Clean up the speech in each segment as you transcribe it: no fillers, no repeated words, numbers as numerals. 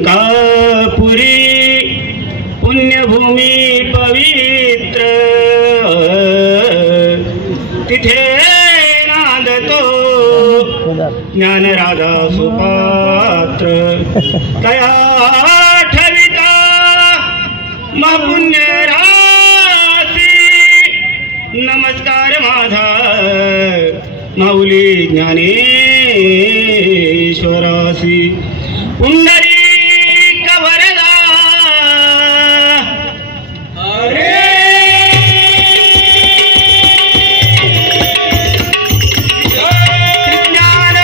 अलंकापुरी पुण्यभूमी पवित्र तिथे नांदतो ज्ञानराजा सुपात्र तया ठविता महापुण्य राशी नमस्कार माझा माऊली ज्ञानेश्वरासी पुंडरीक वरदा हरे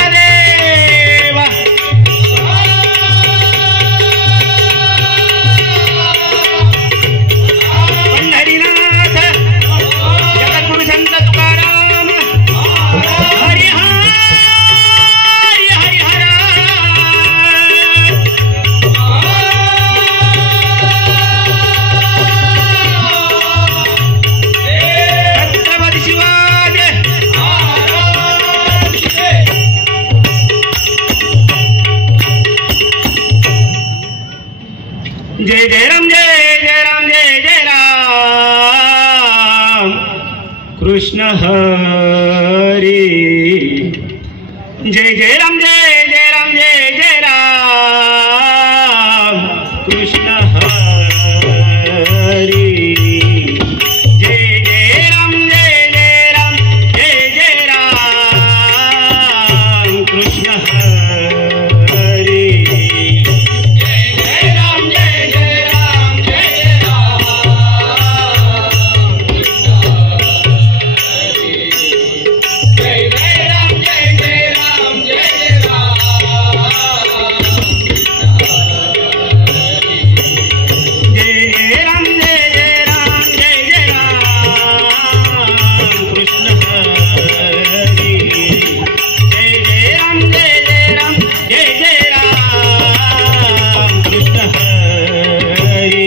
ज्ञानदेव पंढरीनाथ जगद्गुरु संत तुकाराम हरि जय जय राम जय जय राम जय जय राम कृष्ण हरी जय जय राम जय जय राम जय जय राम कृष्ण हरी जय जय राम जय जय राम जय जय राम कृष्ण हरी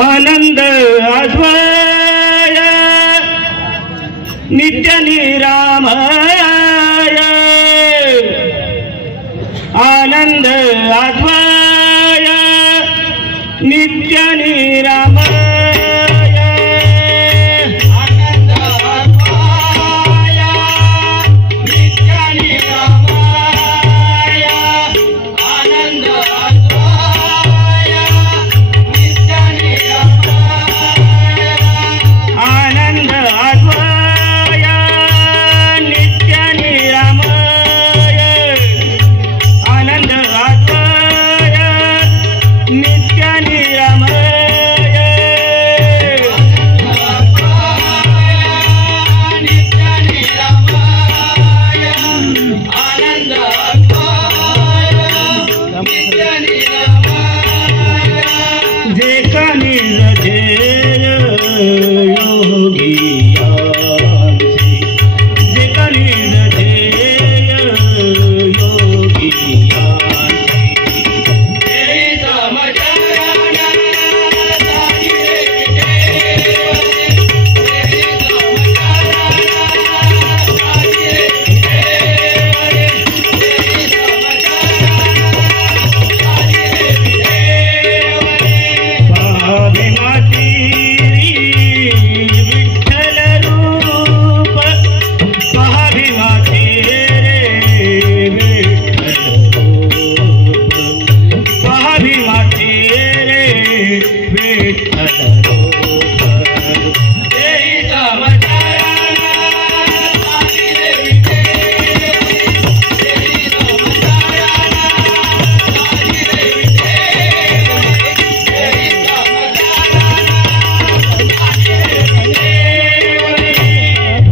आनंद आस्वाय नित्य निरामय आनंद आस्वाय नित्य निरामय आनंद अद्वय नित्य निरामय आनंद अद्वय नित्य निरामय आनंद अद्वय नित्य निरामय आनंद अद्वय नित्य निरामय नित्य निरामय आनंद अद्वय नित्य निरामय जे कनिज ध्येय योगियांचे जे कनिज ध्येय योगियांचे तेरी समचरण सारी रे तेरी समचरण सारी रे तेरी समचरण सारी रे भाविमाती विठ्ठल रूप भाविमाती रे विठ्ठल रूप भाविमाती रे विठ्ठल रूप तेरी समचरण सारी रे तेरी समचरण सारी रे तेरी समचरण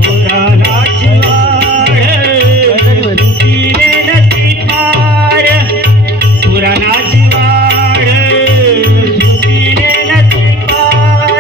पुराणाची वाढ सुटीने नदी पार पुराणाची वाढ सुटीने नदी पार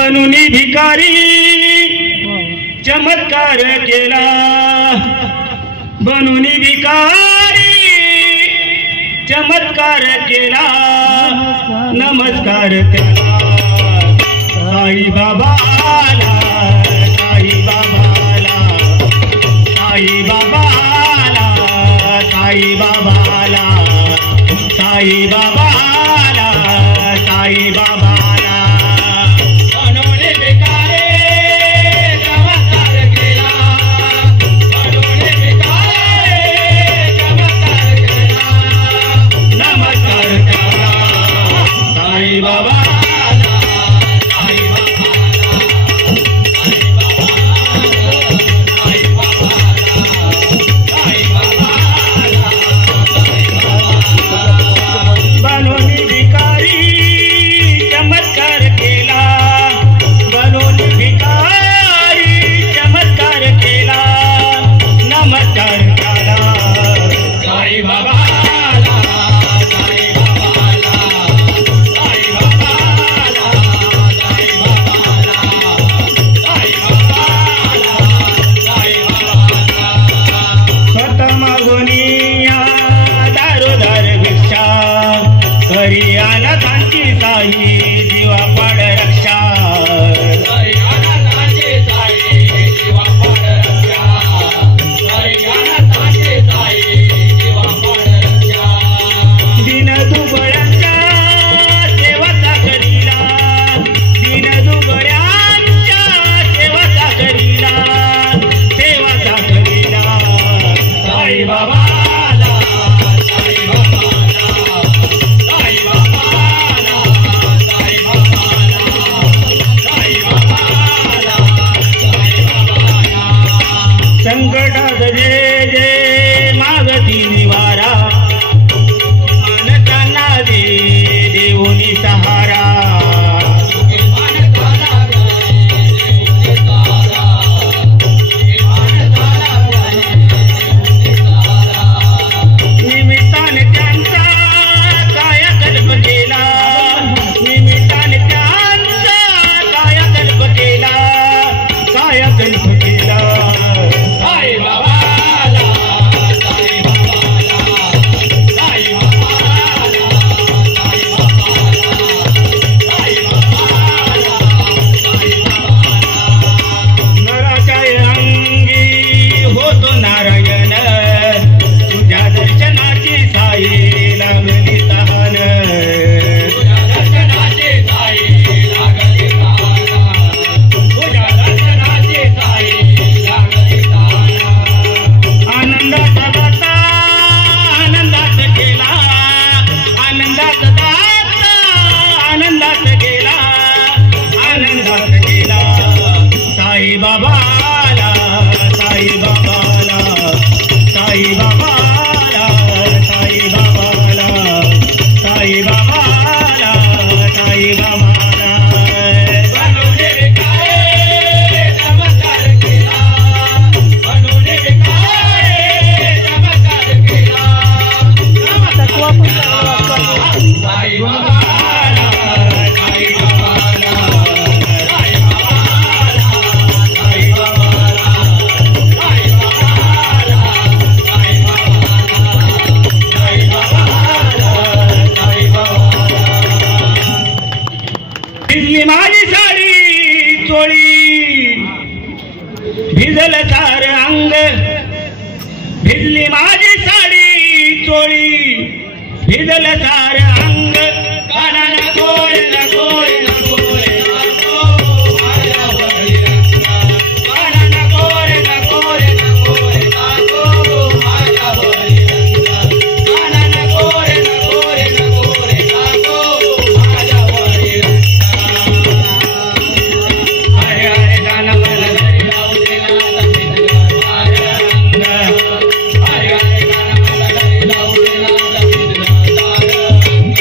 बनून भिकारी चमत्कार केला, बनून भिकारी चमत्कार केला, नमस्कार त्याला साई बाबाला, साई बाबाला, साई बाबाला, साई बाबाला, साई बाबाला, साई बाबाला. बनून भिकारी चमत्कार केला, बनून भिकारी चमत्कार केला, नमस्कार त्याला साई बाबाला. संकटात जे जे मागती निवारा, मानताना दे देऊनी सहारा. निमित्ताने त्यांचा कायाकल्प केला, निमित्ताने त्यांचा कायाकल्प केला, कायाकल्प केला. साई बाबाला, साई बाबाला, साई बाबाला, साई बाबाला, साई बाबाला, साई बाबाला. नराच्या अंगी होतो नारायण, तुझ्या दर्शनाची साई लागली तहान. तुझ्या दर्शनाची साई लागली तहान, तुझ्या दर्शनाची साई लागली तहान. आनंदाचा दाता आनंदात गेला, आनंदाचा दाता आनंदात गेला, आनंदात गेला. साई बाबाला, साई बाबाला, साई बाबाला, साई बाबाला, साई बाबाला, साई बाबाला. बनून भिकारी चमत्कार केला, बनून भिकारी चमत्कार केला, नमस्कार केला. साई बाबाला, साई बाबाला, साई बाबाला, साई बाबाला, साई बाबाला, साई बाबाला, साई बाबाला, साई बाबाला. भिजली माझी साडी चोळी, भिजल सार अंग, भिजली माझी साडी चोळी, भिजल सार अंग. कानाला गोळेला गोळेला गोळेला गो माझ्या वरी रंग, कानाला गोळेला गोळेला गोळेला गो माझ्या वरी रंग, कानाला गोळेला गोळेला गोळेला गो माझ्या वरी रंग. अरे अरे गाणं मला घरी लावू दे ना भिजलं माझ्या रंग, अरे अरे गाणं मला घरी लावू दे ना भिजलं माझ्या रंग.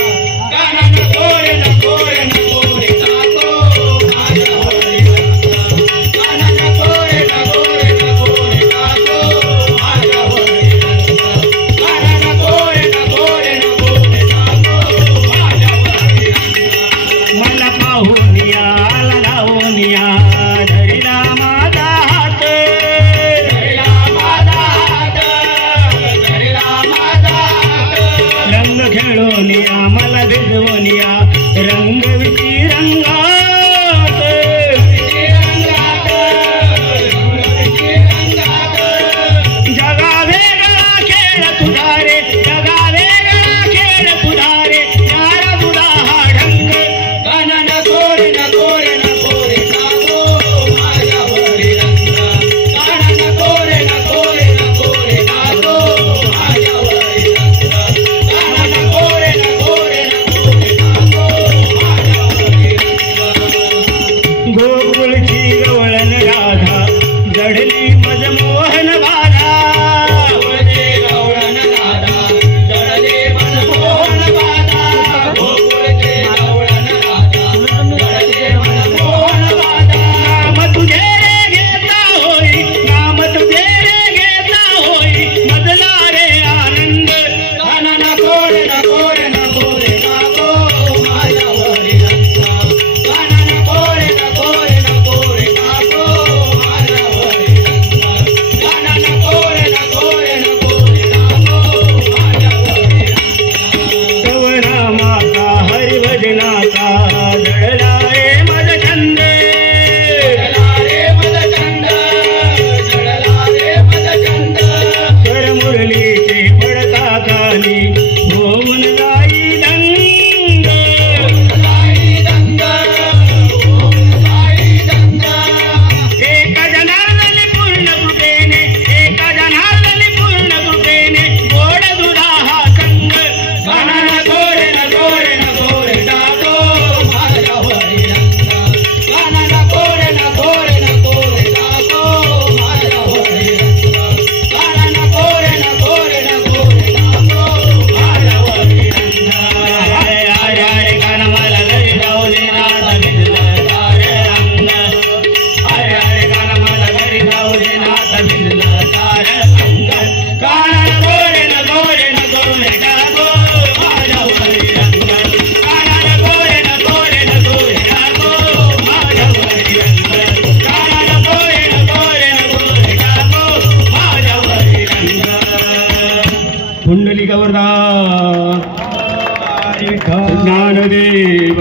मिळवूनिया मला भिजवूनिया रंग विची रंगात जगा वेगळा खेळ तुझा रे जगा वेगळा खेळ तुझा रे यार तुझा हा ढंग कानन कोरे न कोरे न कोरे नागो माझ्यावरी रंग कानन कोरे न कोरे न कोरे नागो माझ्यावरी रंग कानन कोरे न कोरे न कोरे नागो माझ्यावरी रंग गोकुळची गवळण राधा जडली मज मोहन बाधा गोकुळचे गवळण राधा जडले मनमोहन बाधा गोकुळचे गवळण राधा जडले मनमोहन बाधा नाम तुझे रे घेता होई नाम तुझे रे घेता होई मजला रे आनंद कानन कोरे न कोरे न कोरे नागो माझ्यावरी रंग कानन कोरे न कोरे न कोरे नागो माझ्यावरी रंग कानन कोरे न कोरे न कोरे नागो माझ्यावरी रंग तव नामाचा हरिभजनाचा जडला रे मज छंद जडला रे मदचंद जडला रे मदचंद कर मुरलीचे पडता खाली होऊन जाई दंग साई दंग साई दंग एका जनार्दनी पूर्ण कृपेने एका जनार्दनी पूर्ण कृपेने गोड दुधा हा संग कानन कोरे न कोरे न कोरे नागो माझ्यावरी रंग कानन कोरे न कोरे न कोरे नागो माझ्यावरी रंग कानन कोरे न कोरे न कोरे नागो माझ्यावरी रंग अरे अरे अरे कान मला घरी जाऊ दे नाथ भिजलं सारे अंग अरे अरे कान मला घरी जाऊ दे नाथ भिजलं सारे अंग कान गोरे न गोरे न गोरे टाको माझ्यावरी रंग कान गोरे न गोरे न गोरे टाको माझ्यावरी रंग कान गोरे न गोरे न गोरे टाको माझ्यावरी रंग कुंडलिका वरदा ज्ञानदेव